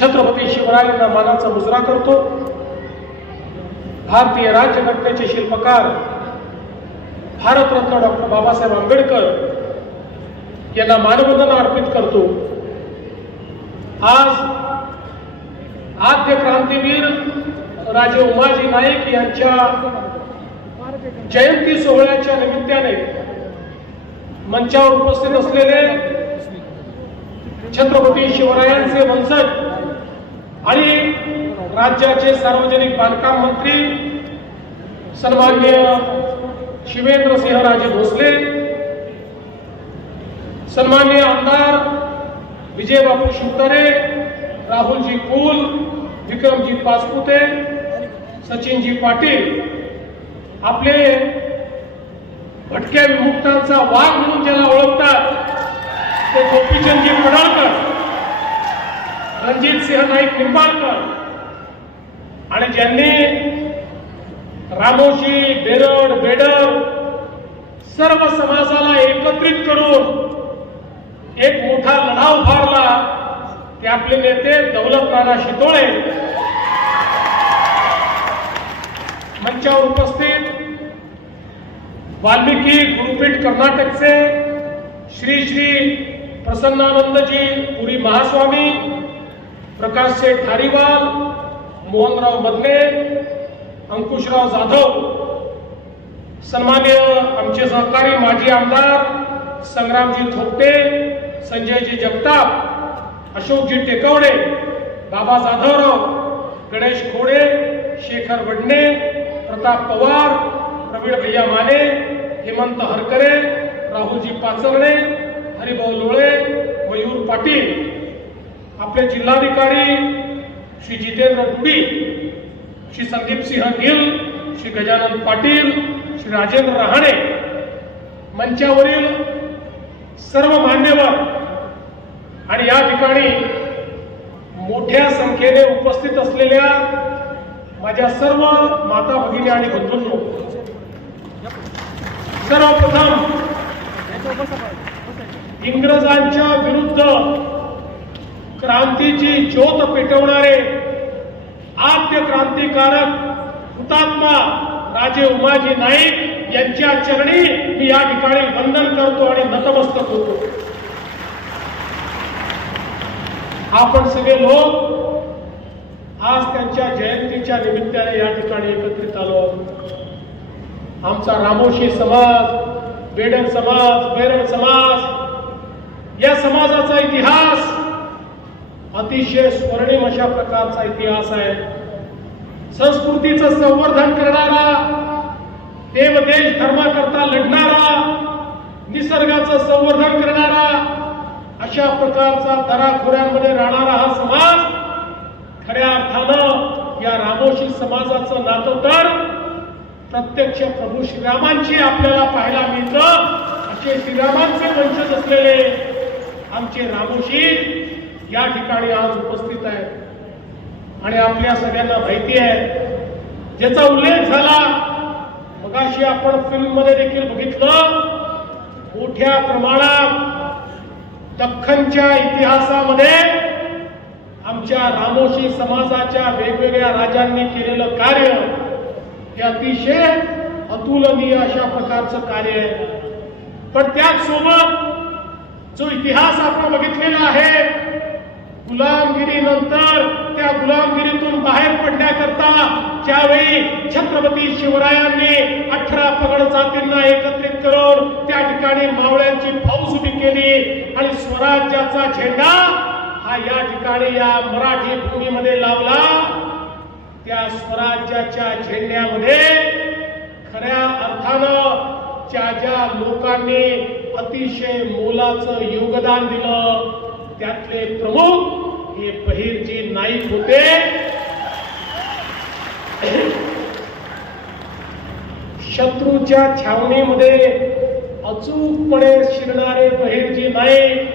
छत्रपती शिवरायांना मानाचा मुजरा करतो. भारतीय राज्यघटनेचे शिल्पकार भारतरत्न डॉक्टर बाबासाहेब आंबेडकर यांना मानवंदना अर्पित करतो. आज आद्य क्रांतीवीर राजे उमाजी नाईक यांच्या जयंती सोहळ्याच्या निमित्ताने मंचावर उपस्थित असलेले छत्रपती शिवरायांचे वंशज आणि राज्याचे सार्वजनिक बांधकाम मंत्री सन्मान्य शिवेंद्रसिंहराजे भोसले सन्मान्य आमदार विजयबापू शिवतरे राहुलजी कुल विक्रमजी पासपुते सचिनजी पाटील आपले भटक्या विमुक्तांचा वाघ म्हणून ज्याला ओळखतात ते गोपीचंदजी पडळकर. रणजित सिंह नाईक निंबाळकर आणि ज्यांनी रामोशी बेरड बेडर सर्व समाजाला एकत्रित करून एक मोठा लढा उभारला ते आपले नेते दौलत राणा शितोळे मंचावर उपस्थित वाल्मिकी गुरुपीठ कर्नाटकचे श्री श्री प्रसन्नानंदजी पुरी महास्वामी प्रकाश शेठ धारीवाल मोहनराव बदले अंकुशराव जाधव सन्मान्य आमचे सहकारी माजी आमदार संग्रामजी थोपटे संजयजी जगताप अशोकजी टेकवडे बाबा जाधवराव गणेश खोडे शेखर वडणे प्रताप पवार प्रवीण भैया माने हेमंत हरकरे राहुलजी पाचवणे हरिभाऊ लोळे मयूर पाटील आपले जिल्हाधिकारी श्री जितेंद्र गुडी श्री संदीप सिंह गिल श्री गजानन पाटील श्री राजेंद्र रहाणे मंचावरील सर्व मान्यवर आणि या ठिकाणी मोठ्या संख्येने उपस्थित असलेल्या माझ्या सर्व माता भगिनी आणि बंधूंनो सर्वप्रथम इंग्रजांच्या विरुद्ध क्रांतीची ज्योत पेटवणारे आद्य क्रांतिकारक हुतात्मा राजे उमाजी नाईक यांच्या चरणी मी या ठिकाणी वंदन करतो आणि नतमस्तक होतो. आपण सगळे लोक आज त्यांच्या जयंतीच्या निमित्ताने या ठिकाणी एकत्रित आलो आमचा रामोशी समाज बेडन समाज बैरण समाज या समाजाचा इतिहास अतिशय स्वर्णिम अशा प्रकारचा इतिहास आहे. संस्कृतीचं संवर्धन करणारा देवदेश धर्माकरता लढणारा निसर्गाचं संवर्धन करणारा अशा प्रकारचा दराखोऱ्यांमध्ये राहणारा हा समाज खऱ्या अर्थानं या रामोशी समाजाचं नातं तर प्रत्यक्ष प्रभू श्रीरामांची आपल्याला पाहायला मिळतं. असे श्रीरामांचे वंशज असलेले आमचे रामोशी या ठिकाणी आज उपस्थित आहे. आणि आपल्या सगळ्यांना माहिती आहे ज्याचा उल्लेख झाला मगाशी आपण फिल्ममध्ये देखील बघितलं मोठ्या प्रमाणात दख्खनच्या इतिहासामध्ये आमच्या रामोशी समाजाच्या वेगवेगळ्या राजांनी केलेलं कार्य हे अतिशय अतुलनीय अशा प्रकारचं कार्य आहे. पण त्याचसोबत जो इतिहास आपण बघितलेला आहे गुलामगिरीनंतर त्या गुलामगिरीतून बाहेर पडण्याकरता ज्यावेळी छत्रपती शिवरायांनी अठरा पगड जातींना एकत्रित करून त्या ठिकाणी मावळ्यांची फौज उभी केली आणि स्वराज्याचा झेंडा हा या ठिकाणी या मराठी भूमीमध्ये लावला. त्या स्वराज्याच्या झेंड्यामध्ये खऱ्या अर्थानं ज्या ज्या लोकांनी अतिशय मोलाचं योगदान दिलं त्यातले प्रमुख हे बहिरजी नाईक होते. शत्रूच्या छावणीमध्ये अचूकपणे शिरणारे बहिरजी नाईक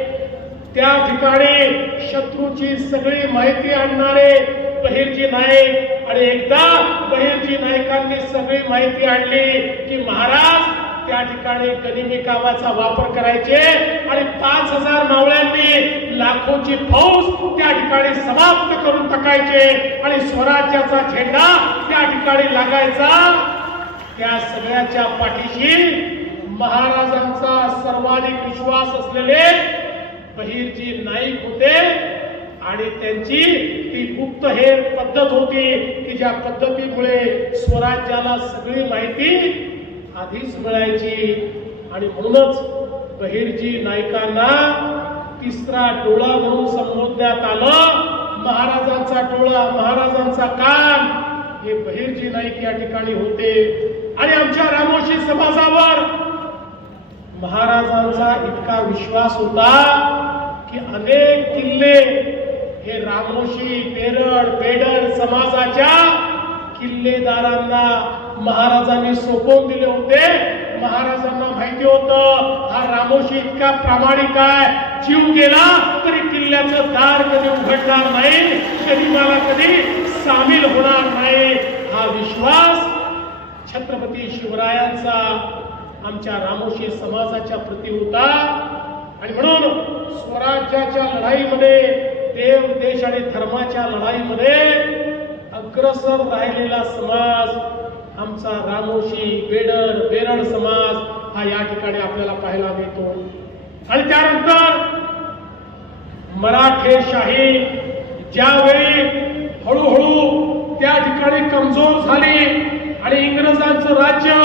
त्या ठिकाणी शत्रूची सगळी माहिती आणणारे बहिरजी नाईक आणि एकदा बहिरजी नाईकांनी सगळी माहिती आणली की महाराज त्या ठिकाणी गनिमी कामाचा वापर करायचे आणि पाच हजार मावळ्यांनी लाखोची फौज त्या ठिकाणी समाप्त करून टाकायचे आणि स्वराज्याचा झेंडा त्या ठिकाणी लागायचा. त्या सगळ्याच्या पाठीशी महाराजांचा सर्वाधिक विश्वास असलेले बहिरजी नाईक होते आणि त्यांची ती गुप्तहेर पद्धत होती की ज्या पद्धतीमुळे स्वराज्याला सगळी माहिती आधीच मिळायची. आणि म्हणूनच बहिरजी नाईकांना तिसरा डोळा म्हणून संबोधण्यात आलं. महाराजांचा डोळा महाराजांचा कान. हे बहिरजी नाईक या ठिकाणी होते. आणि आमच्या रामोशी समाजावर महाराजांचा इतका विश्वास होता की अनेक किल्ले हे रामोशी पेरड बेडर समाजाच्या किल्लेदारांना महाराजांनी सोपवून दिले होते. महाराजांना माहिती होतं हा रामोशी इतका प्रामाणिक आहे. जीव गेला तरी किल्ल्याचं दार कधी उघडणार नाही शरीराला कधी सामील होणार नाही. हा विश्वास छत्रपती शिवरायांचा आमच्या रामोशी समाजाच्या प्रती होता. आणि म्हणून स्वराज्याच्या लढाईमध्ये देव देश आणि धर्माच्या लढाईमध्ये अग्रसर राहिलेला समाज आमचा रामोशी बेडर बेरड समाज हा या ठिकाणी आपल्याला पाहायला मिळतो. आणि त्यानंतर मराठेशाही ज्यावेळी हळूहळू त्या ठिकाणी कमजोर झाली आणि इंग्रजांचं राज्य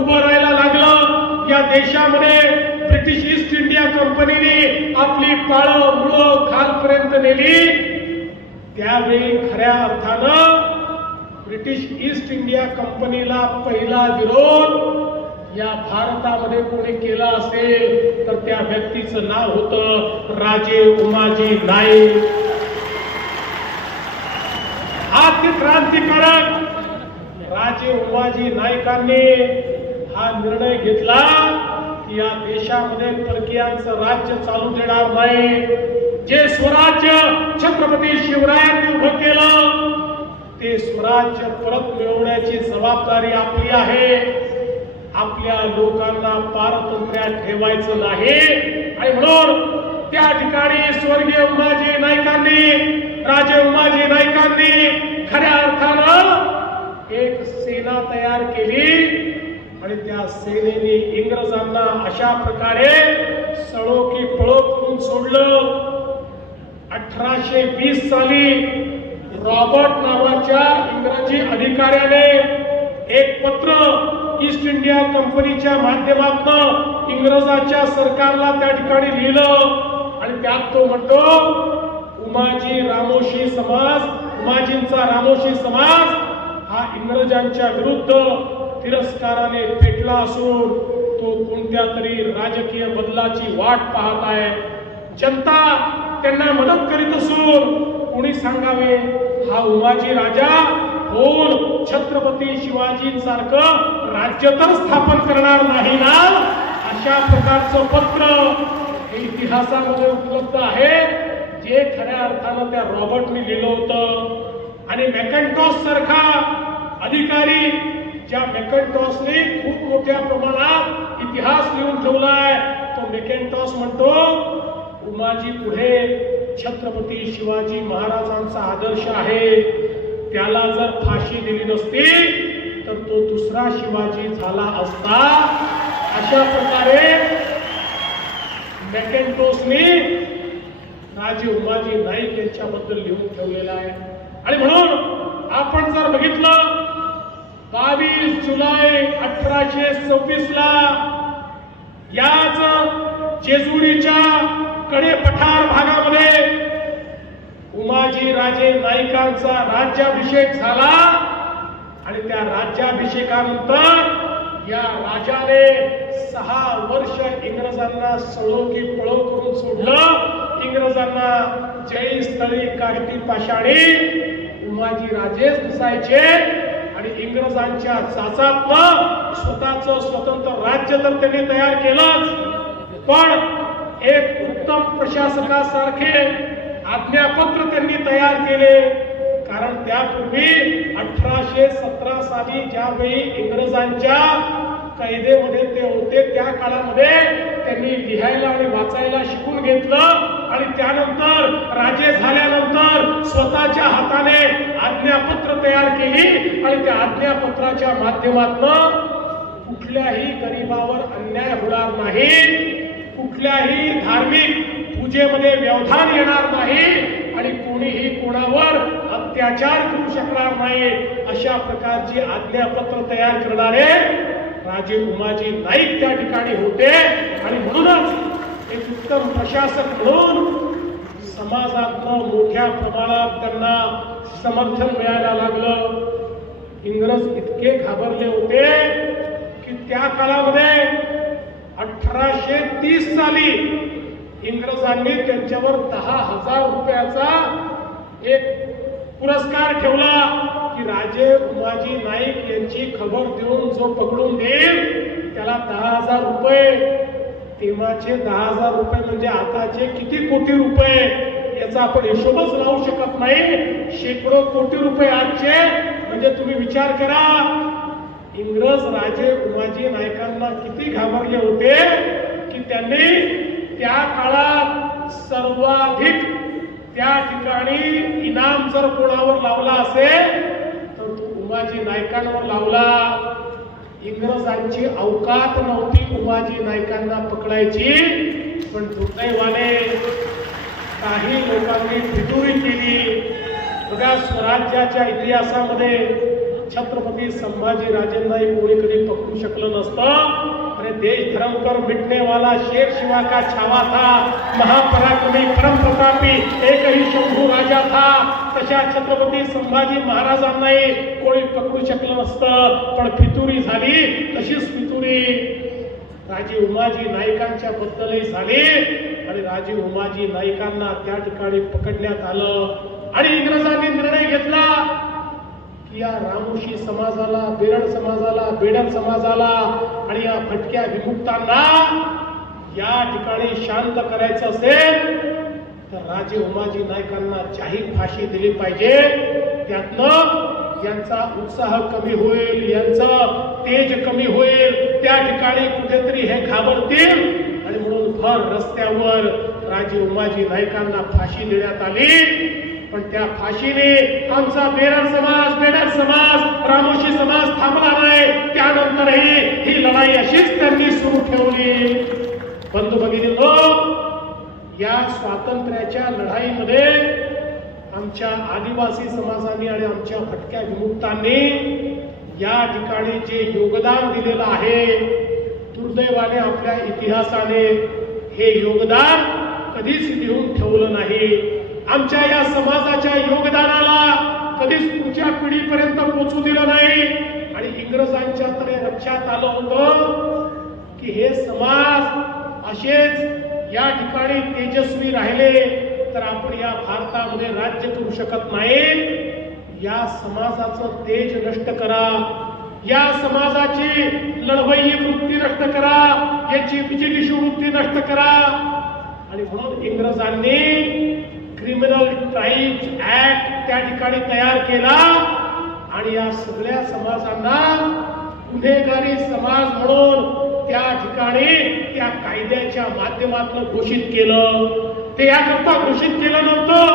उभं राहायला लागलं या देशामध्ये ब्रिटिश ईस्ट इंडिया कंपनीने आपली पाळं मुळं खालपर्यंत नेली. त्यावेळी खऱ्या अर्थानं ब्रिटिश ईस्ट इंडिया कंपनीला पहिला विरोध या भारतामध्ये कोणी केला असेल तर त्या व्यक्तीचं नाव होतं राजे उमाजी नाईक. आज क्रांतिकारक राजे उमाजी नाईकांनी हा निर्णय घेतला की या देशामध्ये परकीयांचं राज्य चालू देणार नाही. जे स्वराज्य छत्रपती शिवरायांनी उभं केलं ते स्वराज्य परत मिळवण्याची जबाबदारी आपली आहे. आपल्या लोकांना पारतंत्र्यात ठेवायचं नाही. आणि म्हणून त्या ठिकाणी स्वर्गीय उमाजी नाईकांनी राजे उमाजी नाईकांनी खऱ्या अर्थानं एक सेना तयार केली आणि त्या सेनेने इंग्रजांना अशा प्रकारे सळो की पळो करून सोडलं. अठराशे वीस साली रॉबर्ट नावाच्या इंग्रजी अधिकाऱ्याने एक पत्र ईस्ट इंडिया कंपनीच्या माध्यमातून इंग्रजाच्या सरकारला त्या ठिकाणी लिहिलं. आणि त्यात तो म्हणतो उमाजी रामोशी समाज उमाजींचा रामोशी समाज हा इंग्रजांच्या विरुद्ध तिरस्काराने पेटला असून तो कोणत्या तरी राजकीय बदलाची वाट पाहत आहे. जनता त्यांना मदत करीत असून कोणी सांगावे? हा उमाजी राजा कोण? छत्रपती शिवाजींसारखं राज्य तर स्थापन करणार नाही ना? अशा प्रकारचं पत्र हे इतिहासामध्ये उपलब्ध आहे. जे खऱ्या अर्थानं त्या रॉबर्टने लिहिलं होतं. आणि मॅकॅन्टॉस सारखा अधिकारी ज्या मॅकॅन्टॉसने खूप मोठ्या प्रमाणात इतिहास लिहून ठेवलाय तो मॅकॅन्टॉस म्हणतो उमाजी पुढे छत्रपती शिवाजी महाराजांचा आदर्श आहे. त्याला जर फाशी दिली नसती तर तो दुसरा शिवाजी झाला असता. अशा प्रकारे मॅकेंटोसनी राजे उमाजी नाईक यांच्याबद्दल लिहून ठेवलेला आहे. आणि म्हणून आपण जर बघितलं बावीस जुलै अठराशे सव्वीस ला याच जेजुरीच्या कडे पठार भागामध्ये उमाजी राजे नाईकांचा राज्याभिषेक झाला आणि त्या राज्याभिषेकानंतर या राजाने सहा वर्ष इंग्रजांना सळो की पळो करून सोडलं. इंग्रजांना जयी स्थळी कागदी पाषाणी उमाजी राजेच दिसायचे आणि इंग्रजांच्या चाचातलं स्वतःच स्वतंत्र राज्य तर त्यांनी तयार केलंच. पण एक उत्तम प्रशासकासारखे आज्ञापत्र त्यांनी तयार केले. कारण त्यापूर्वी अठराशे सतरा साली ज्यावेळी इंग्रजांच्या कैदेमध्ये ते होते त्या काळामध्ये त्यांनी लिहायला आणि वाचायला शिकून घेतलं आणि त्यानंतर राजे झाल्यानंतर स्वतःच्या हाताने आज्ञापत्र तयार केली आणि त्या आज्ञापत्राच्या माध्यमातून कुठल्याही गरीबावर अन्याय होणार नाही. कुठल्याही धार्मिक पूजेमध्ये व्यवधान येणार नाही आणि कोणीही कोणावर अत्याचार करू शकणार नाही अशा प्रकारची आज्ञापत्र तयार करणारे राजे उमाजी नाईक त्या ठिकाणी होते. आणि म्हणूनच एक उत्तम प्रशासक म्हणून समाजातनं मोठ्या प्रमाणात त्यांना समर्थन मिळायला लागलं. इंग्रज इतके घाबरले होते की त्या काळामध्ये अठराशे तीस साली इंग्रजांनी त्यांच्यावर दहा हजार रुपयाचा एक पुरस्कार ठेवला की राजे उमाजी नाईक यांची खबर देऊन जो पकडून देईल त्याला दहा हजार रुपये. तेव्हाचे दहा हजार रुपये म्हणजे आताचे किती कोटी रुपये? याचा आपण हिशोबच लावू शकत नाही. शेकडो कोटी रुपये आजचे. म्हणजे तुम्ही विचार करा इंग्रज राजे उमाजी नायकांना किती घाबरले होते की त्यांनी त्या काळात सर्वाधिक त्या ठिकाणी इनाम जर कोणावर लावला असेल तर तो उमाजी नायकांवर लावला. इंग्रजांची अवकात नव्हती उमाजी नायकांना पकडायची पण दुर्दैवाने काही लोकांनी फितुरी केली. बघा स्वराज्याच्या इतिहासामध्ये छत्रपती संभाजी राजेंनाही कोणी कधी पकडू शकलं नसतं. अरे देश धर्म पर वाला शेर शिवा का छावा था? महापराक्रमी परम प्रतापी एकही शंभू राजा था? तशा छत्रपती संभाजी महाराजांनाही कोणी पकडू शकलं नसतं. पण फितुरी झाली. तशीच फितुरी राजे उमाजी नाईकांच्या बद्दलही झाली. आणि राजे उमाजी नाईकांना त्या ठिकाणी पकडण्यात आलं. आणि इंग्रजांनी निर्णय घेतला. या रामोशी समाजाला बेरड समाजाला बेडक समाजाला आणि या भटक्या विमुक्तांना या ठिकाणी शांत करायचं असेल तर राजे उमाजी नायकांना जाहीर फाशी दिली पाहिजे. त्यातनं यांचा उत्साह कमी होईल यांचं तेज कमी होईल. त्या ठिकाणी कुठेतरी हे घाबरतील आणि म्हणून भर रस्त्यावर राजे उमाजी नायकांना फाशी देण्यात आली. पण त्या फाशीने आमचा बेरार समाज बेडार समाज रामोशी समाज थांबला नाही. त्यानंतरही ही लढाई अशीच त्यांनी सुरू ठेवली. बंधू भगिनींनो या स्वातंत्र्याच्या लढाईमध्ये आमच्या आदिवासी समाजाने आणि आमच्या भटक्या विमुक्तांनी या ठिकाणी जे योगदान दिलेलं आहे दुर्दैवाने आपल्या इतिहासाने हे योगदान कधीच लिहून ठेवलं नाही. आमच्या या समाजाच्या योगदानाला कधीच पुढच्या पिढीपर्यंत पोचू दिलं नाही. आणि इंग्रजांच्या तरी लक्षात आलं होतं की हे समाज असेच या ठिकाणी तेजस्वी राहिले तर आपण या भारतामध्ये राज्य करू शकत नाही. या समाजाचं तेज नष्ट करा. या समाजाची लढवई वृत्ती नष्ट करा. याची विजिगिषू वृत्ती नष्ट करा. आणि म्हणून इंग्रजांनी क्रिमिनल क्राईम्स ऍक्ट त्या ठिकाणी तयार केला आणि या सगळ्या समाजांना गुन्हेगारी समाज म्हणून त्या ठिकाणी त्या कायद्याच्या माध्यमातून घोषित केलं. ते याकरता घोषित केलं नव्हतं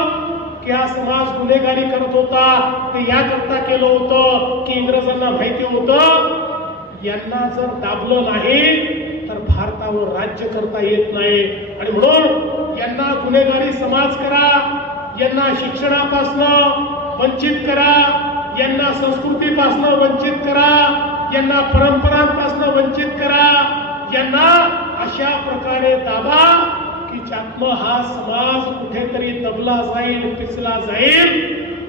की हा समाज गुन्हेगारी करत होता. ते याकरता केलं होतं. की इंग्रजांना माहिती होतं यांना जर दाबलं नाही भारतावर राज्य करता येत नाही. आणि म्हणून यांना गुन्हेगारी समाज करा यांना शिक्षणापासनं वंचित करा यांना संस्कृतीपासनं वंचित करा यांना परंपरांपासनं वंचित करा यांना अशा प्रकारे दाबा की ज्यातनं हा समाज कुठेतरी दबला जाईल पिचला जाईल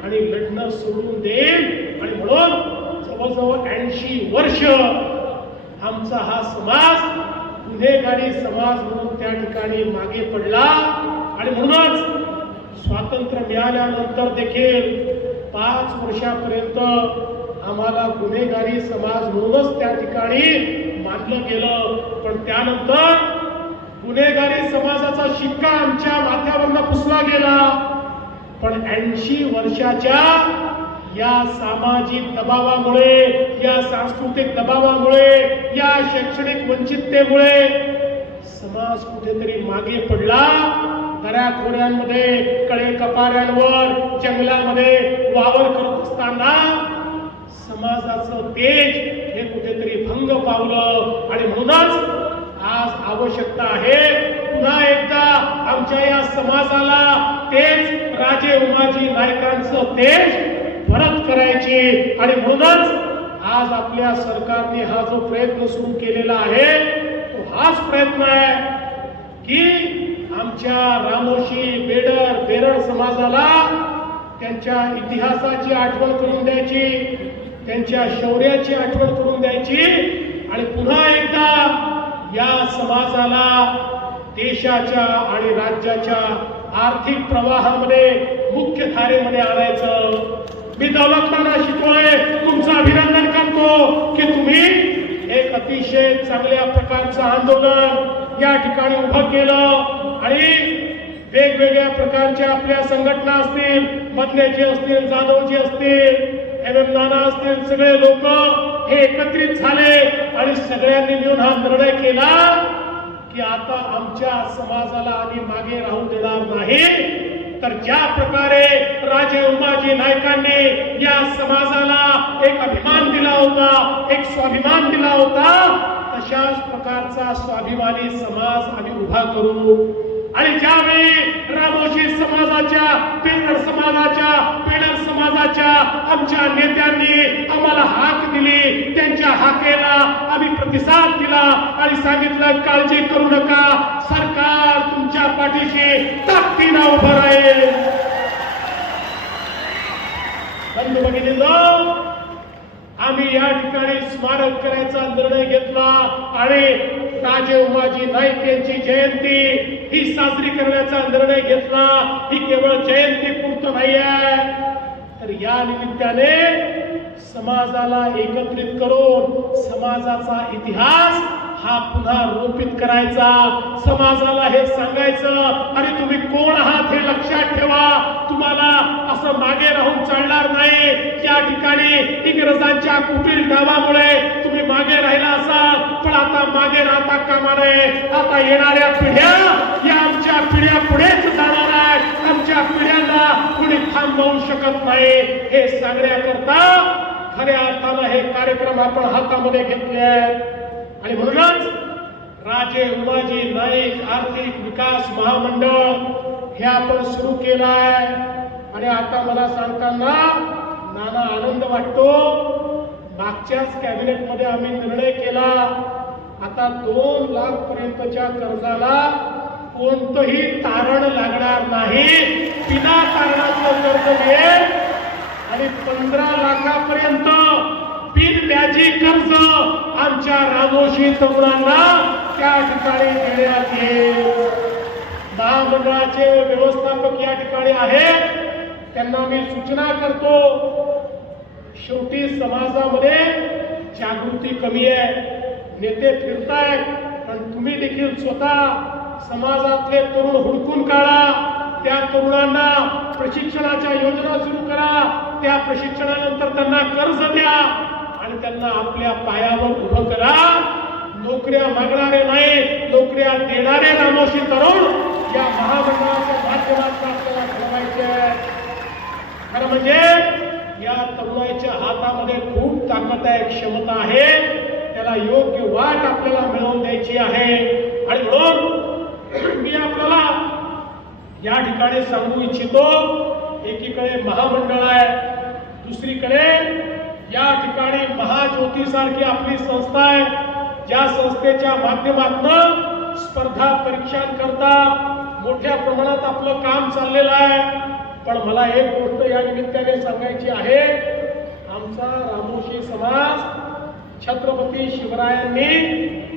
आणि लढणं सोडून देईल. आणि म्हणून जवळजवळ ऐंशी वर्ष आमचा हा समाज गुन्हेगारी समाज म्हणून त्या ठिकाणी मागे पडला. आणि म्हणूनच स्वातंत्र्य मिळाल्यानंतर देखील पाच वर्षापर्यंत आम्हाला गुन्हेगारी समाज म्हणूनच त्या ठिकाणी मानलं गेलं. पण त्यानंतर गुन्हेगारी समाजाचा शिक्का आमच्या माथ्यावरनं पुसला गेला. पण ऐंशी वर्षाच्या या सामाजिक दबावामुळे या सांस्कृतिक दबावामुळे या शैक्षणिक वंचिततेमुळे समाज कुठेतरी मागे पडला. दऱ्याखोऱ्यांमध्ये कळे कपाऱ्यांवर जंगलामध्ये वावर करत असताना समाजाचं तेज हे कुठेतरी भंग पावलं. आणि म्हणूनच आज आवश्यकता आहे पुन्हा एकदा आमच्या या समाजाला तेज राजे उमाजी नायकांचं तेज परत करायची आणि म्हणूनच आज आपल्या सरकारने हा जो प्रयत्न सुरू केलेला आहे तो हाच प्रयत्न आहे की आमच्या रामोशी बेडर बेरड समाजाला त्यांच्या इतिहासाची आठवण करून द्यायची त्यांच्या शौर्याची आठवण करून द्यायची आणि पुन्हा एकदा या समाजाला देशाच्या आणि राज्याच्या आर्थिक प्रवाहामध्ये मुख्य धारेमध्ये आणायचं. मी दौलताना शिकवले तुमचं अभिनंदन करतो की तुम्ही एक अतिशय चांगल्या प्रकारचं आंदोलन या ठिकाणी उभं केलं आणि वेगवेगळ्या प्रकारच्या आपल्या संघटना असतील मधल्याचे असतील जाधवचे असतील एम एम नाना असतील सगळे लोक हे एकत्रित झाले आणि सगळ्यांनी मिळून हा निर्णय केला की आता आमच्या समाजाला आम्ही मागे राहू देणार नाही. तर ज्या प्रकारे राजे उमाजी नायकांनी या समाजाला एक अभिमान दिला होता एक स्वाभिमान दिला होता तशाच प्रकारचा स्वाभिमानी समाज आम्ही उभा करू. आणि ज्यावेळी रामोशी समाजाच्या पेंडर समाजाच्या पेडर समाजाच्या आमच्या नेत्यांनी आम्हाला हाक दिली त्यांच्या हाकेला आम्ही प्रतिसाद दिला आणि सांगितलं काळजी करू नका सरकार तुमच्या पाठीशी ताकदीनं उभं राहील. बंधू भगिनींनो आम्ही या ठिकाणी स्मारक करायचा निर्णय घेतला आणि राजे उमाजी नाईक यांची जयंती ही साजरी करण्याचा निर्णय घेतला. ही केवळ जयंती पुरत नाही आहे तर या निमित्ताने समाजाला एकत्रित करून समाजाचा इतिहास हा पुन्हा रोपित करायचा. समाजाला हे सांगायचं आणि तुम्ही कोण आहात हे लक्षात ठेवा. तुम्हाला असं मागे राहून चालणार नाही. या ठिकाणी इंग्रजांच्या कुटील डावामुळे तुम्ही मागे राहिला असाल पण आता मागे राहता कामा नये. आता येणाऱ्या पिढ्या या आमच्या पिढ्या पुढेच जाणार आहेत. आमच्या पिढ्यांना कुणी थांबवू शकत नाही. हे सांगण्याकरता खऱ्या अर्थानं हे कार्यक्रम आपण हातामध्ये घेतले आहेत. आणि म्हणूनच राजे उमाजी नाईक आर्थिक विकास महामंडळ हे आपण सुरू केलं आहे आणि आता मला सांगताना नाना आनंद वाटतो. मागच्याच कॅबिनेटमध्ये आम्ही निर्णय केला. आता दोन लाख पर्यंतच्या कर्जाला कोणतंही तारण लागणार नाही. बिना तारणाचं कर्ज मिळेल. आणि पंधरा लाखापर्यंत बिन व्याजी कर्ज आमच्या रामोशी तरुणांना त्या ठिकाणी देण्यात येईल. महामंडळाचे व्यवस्थापक या ठिकाणी आहेत. त्यांना मी सूचना करतो. शेवटी समाजामध्ये जागृती कमी आहे. नेते फिरतायत पण तुम्ही देखील स्वतः समाजातले तरुण हुडकून काढा. त्या तरुणांना प्रशिक्षणाच्या योजना सुरू करा. त्या प्रशिक्षणानंतर त्यांना कर्ज द्या आणि त्यांना आपल्या पायावर उभं करा. नोकऱ्या मागणारे नाही नोकऱ्या देणारे रामोशी तरुण या महामंडळाच्या माध्यमातून आपल्याला ठरवायचे आहे. खरं म्हणजे हातामध्ये खूप ताकद आहे क्षमता आहे. त्याला योग्य वाट आपल्याला मिळवून द्यायची आहे. आणि म्हणून मी आपल्याला या ठिकाणी सांगू इच्छितो एकीकडे महामंडळ आहे दुसरीकडे या ठिकाणी महाज्योती सारखी आपली संस्था आहे ज्या संस्थेच्या माध्यमातून स्पर्धा परीक्षांकरता मोठ्या प्रमाणात आपलं काम चाललेलं आहे. पण मला एक गोष्ट या निमित्ताने सांगायची आहे आमचा रामोशी समाज छत्रपती शिवरायांनी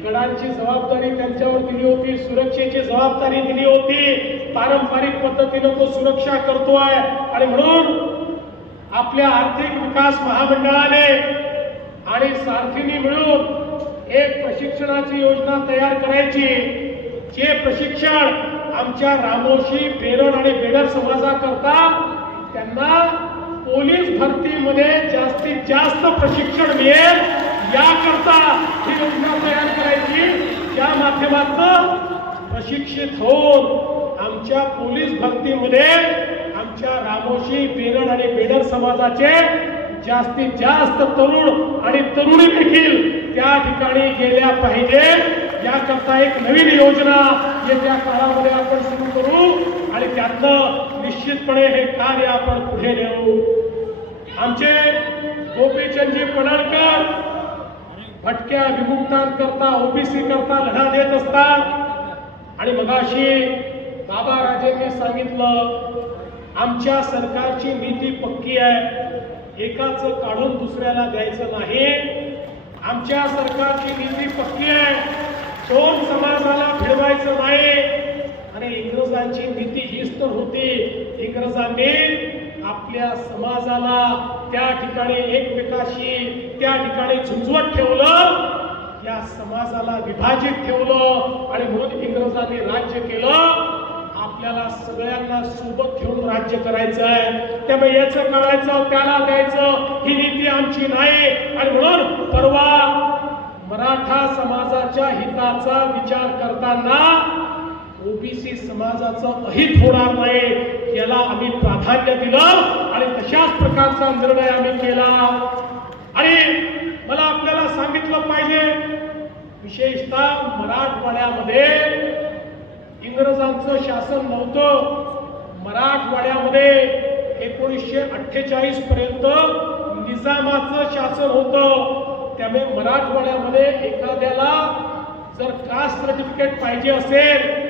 गडांची जबाबदारी त्यांच्यावर दिली होती सुरक्षेची जबाबदारी दिली होती. पारंपरिक पद्धतीनं तो सुरक्षा करतोय. आणि म्हणून आपल्या आर्थिक विकास महामंडळाने आणि सारथीने मिळून एक प्रशिक्षणाची योजना तयार करायची जे प्रशिक्षण आमच्या रामोशी बेरड आणि बेडर समाजाकरता त्यांना पोलीस भरतीमध्ये जास्तीत जास्त प्रशिक्षण मिळेल. याकरता ही योजना तयार करायची. त्या माध्यमातून प्रशिक्षित होऊन आमच्या पोलीस भरतीमध्ये आमच्या रामोशी बेरड आणि बेडर समाजाचे जास्तीत जास्त तरुण आणि तरुणी देखील त्या ठिकाणी गेल्या पाहिजे. याकरता एक नवीन योजना येत्या काळामध्ये आपण सुरू करू. आणि त्यातनं निश्चितपणे हे कार्य आपण पुढे नेऊ. आमचे गोपीचंदजी पडळकर भटक्या विमुक्तांकरता ओबीसी करता लढा देत असतात. आणि मगाशी बाबा राजेंनी सांगितलं आमच्या सरकारची नीती पक्की आहे. एकाच काढून दुसऱ्याला द्यायचं नाही. आमच्या सरकारची नीती पक्की आहे. दोन समाजाला भिडवायचं नाही? इंग्रजांची नीती हीच तर होती. इंग्रजांनी आपल्या समाजाला त्या ठिकाणी एकमेकाशी त्या ठिकाणी झुंजवत ठेवलं या समाजाला विभाजित ठेवलं आणि म्हणून इंग्रजांनी राज्य केलं. आपल्याला सगळ्यांना सोबत घेऊन राज्य करायचं आहे. त्यामुळे याचं करायचं त्याला द्यायचं ही नीती आमची नाही. आणि म्हणून परवा मराठा समाजाच्या हिताचा विचार करताना ओबीसी समाजाचं अहित होणार नाही याला आम्ही प्राधान्य दिलं आणि तशाच प्रकारचा निर्णय आम्ही केला. आणि मला आपल्याला सांगितलं पाहिजे विशेषतः मराठवाड्यामध्ये इंग्रजांचं शासन नव्हतं. मराठवाड्यामध्ये एकोणीसशे अठ्ठेचाळीस पर्यंत निजामाचं शासन होतं. त्यामुळे मराठवाड्यामध्ये एखाद्याला जर कास्ट सर्टिफिकेट पाहिजे असेल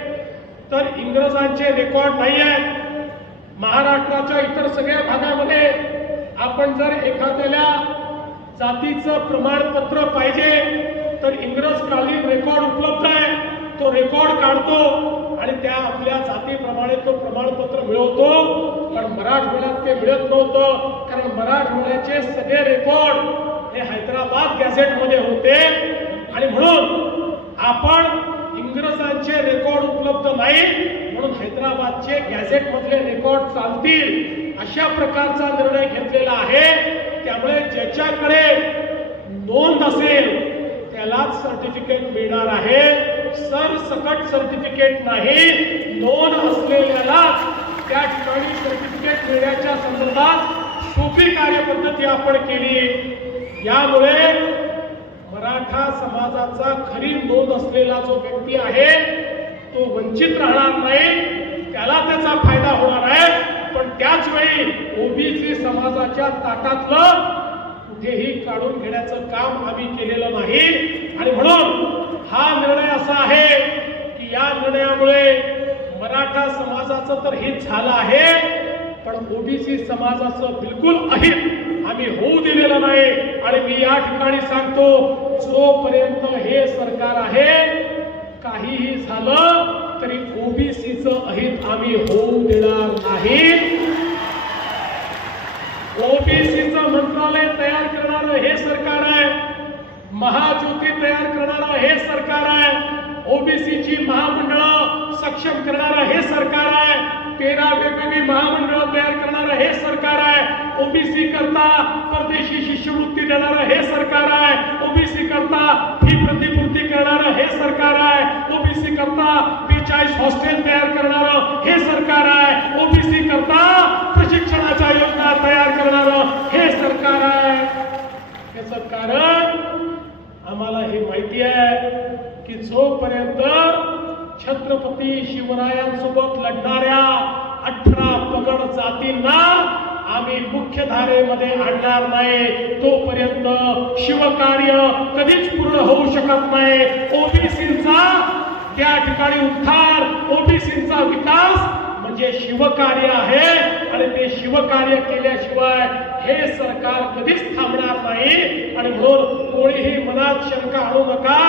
तर इंग्रजांचे रेकॉर्ड नाही आहेत. महाराष्ट्राच्या इतर सगळ्या भागामध्ये आपण जर एखाद्याला जातीचं प्रमाणपत्र पाहिजे तर इंग्रजकालीन रेकॉर्ड उपलब्ध आहे. तो रेकॉर्ड काढतो आणि त्या आपल्या जातीप्रमाणे तो प्रमाणपत्र मिळवतो. पण मराठवाड्यात ते मिळत नव्हतं कारण मराठवाड्याचे सगळे रेकॉर्ड हे हैदराबाद गॅझेटमध्ये होते. आणि म्हणून आपण इंग्रजांचे रेकॉर्ड उपलब्ध नाही म्हणून हैदराबादचे गॅझेट मधले रेकॉर्ड चालतील अशा प्रकारचा निर्णय घेतलेला आहे. त्यामुळे ज्याच्याकडे नोंद असेल त्यालाच सर्टिफिकेट मिळणार आहे. सर सकट सर्टिफिकेट नाही नोंद असलेल्याला त्या ठिकाणी सर्टिफिकेट मिळण्याच्या संदर्भात सोपी कार्यपद्धती आपण केली. यामुळे मराठा समाजाचा खरी नोंद असलेला जो व्यक्ती आहे तो वंचित राहणार नाही त्याला त्याचा फायदा होणार आहे. पण त्याच वेळी ओबीसी समाजाच्या ताटातलं कुठेही काढून घेण्याचं काम आम्ही केलेलं नाही. आणि म्हणून हा निर्णय असा आहे की या निर्णयामुळे मराठा समाजाचं तर हित झालं आहे पण ओबीसी समाजाचं बिलकुल अहित आम्ही होऊ दिलेलं नाही. आणि मी या ठिकाणी सांगतो जोपर्यंत हे सरकार आहे काहीही झालं तरी ओबीसीचं अहित आम्ही होऊ देणार नाही. ओबीसीचं मंत्रालय तयार करणारं हे सरकार आहे. महाज्योती तयार करणारं हे सरकार आहे. ओबीसीची महामंडळं सक्षम करणारं हे सरकार आहे. तेरा वेगवेगळी महामंडळं तयार करणारं हे सरकार आहे. ओबीसी करता परदेशी शिष्यवृत्ती देणारं हे सरकार आहे. ओबीसी करता फी प्रतिपूर्ती करणारं हे सरकार आहे. ओबीसी करता बेचाळीस हॉस्टेल तयार करणारं हे सरकार आहे. ओबीसी करता प्रशिक्षणाच्या योजना तयार करणारं हे सरकार आहे. याचं कारण आम्हाला हे माहिती आहे. की जोपर्यंत छत्रपती शिवरायांसोबत लढणाऱ्या अठरा पगड जातींना आम्ही मुख्य धारेमध्ये आणणार नाही तोपर्यंत शिवकार्य कधीच पूर्ण होऊ शकत नाही. ओबीसींचा त्या ठिकाणी उद्धार ओबीसींचा विकास म्हणजे शिवकार्य आहे आणि ते शिवकार्य केल्याशिवाय हे सरकार कधीच थांबणार नाही. आणि म्हणून कोणीही मनात शंका आणू नका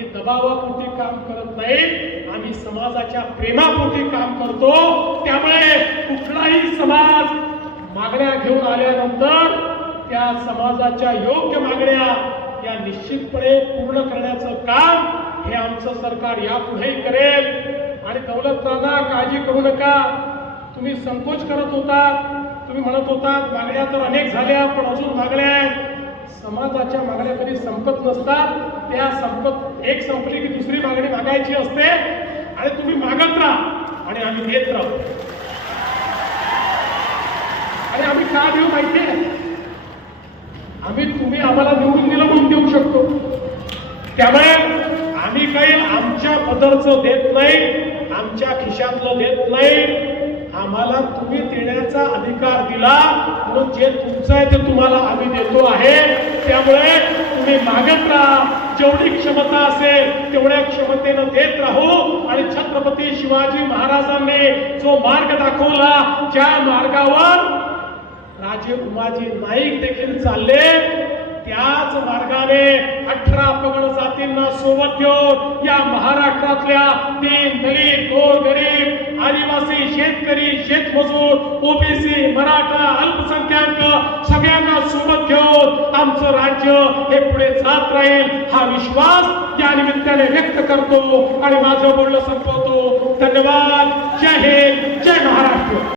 आम्ही दबावापुरती काम करत नाही आम्ही समाजाच्या प्रेमापुरती काम करतो. त्यामुळे कुठलाही समाज मागण्या घेऊन आल्यानंतर त्या समाजाच्या योग्य मागण्या या निश्चितपणे पूर्ण करण्याचं काम हे आमचं सरकार यापुढेही करेल. आणि दौलत दादा काळजी करू नका. तुम्ही संकोच करत होता तुम्ही म्हणत होता मागण्या तर अनेक झाल्या पण अजून मागण्या आहेत. समाजाच्या मागण्या कधी संपत नसतात त्या संपत एक संपली की दुसरी मागणी मागायची असते आणि तुम्ही मागत राहा आणि आम्ही देत राहू. आणि आम्ही का देऊ माहितीये? आम्ही तुम्ही आम्हाला निवडून दिलं म्हणून देऊ शकतो. त्यामुळे आम्ही काही आमच्या पदरचं देत नाही आमच्या खिशातलं देत नाही आम्हाला तुम्ही देण्याचा अधिकार दिला. म्हणून जे तुमचं आहे ते तुम्हाला आम्ही देतो आहे. त्यामुळे तुम्ही मागत राहा. जेवढी क्षमता असेल तेवढ्या क्षमतेनं देत राहू. आणि छत्रपती शिवाजी महाराजांनी जो मार्ग दाखवला त्या मार्गावर राजे उमाजी नाईक देखील चालले. त्याच मार्गाने अठरा पगड जातींना सोबत घेऊन या महाराष्ट्रातल्या तीन दलित गोर गरीब आदिवासी शेतकरी शेतमजूर ओबीसी मराठा अल्पसंख्याक सगळ्यांना सोबत घेऊन आमचं राज्य हे पुढे जात राहील. हा विश्वास या निमित्ताने व्यक्त करतो आणि माझं बोलणं संपवतो. धन्यवाद. जय हिंद. जय महाराष्ट्र.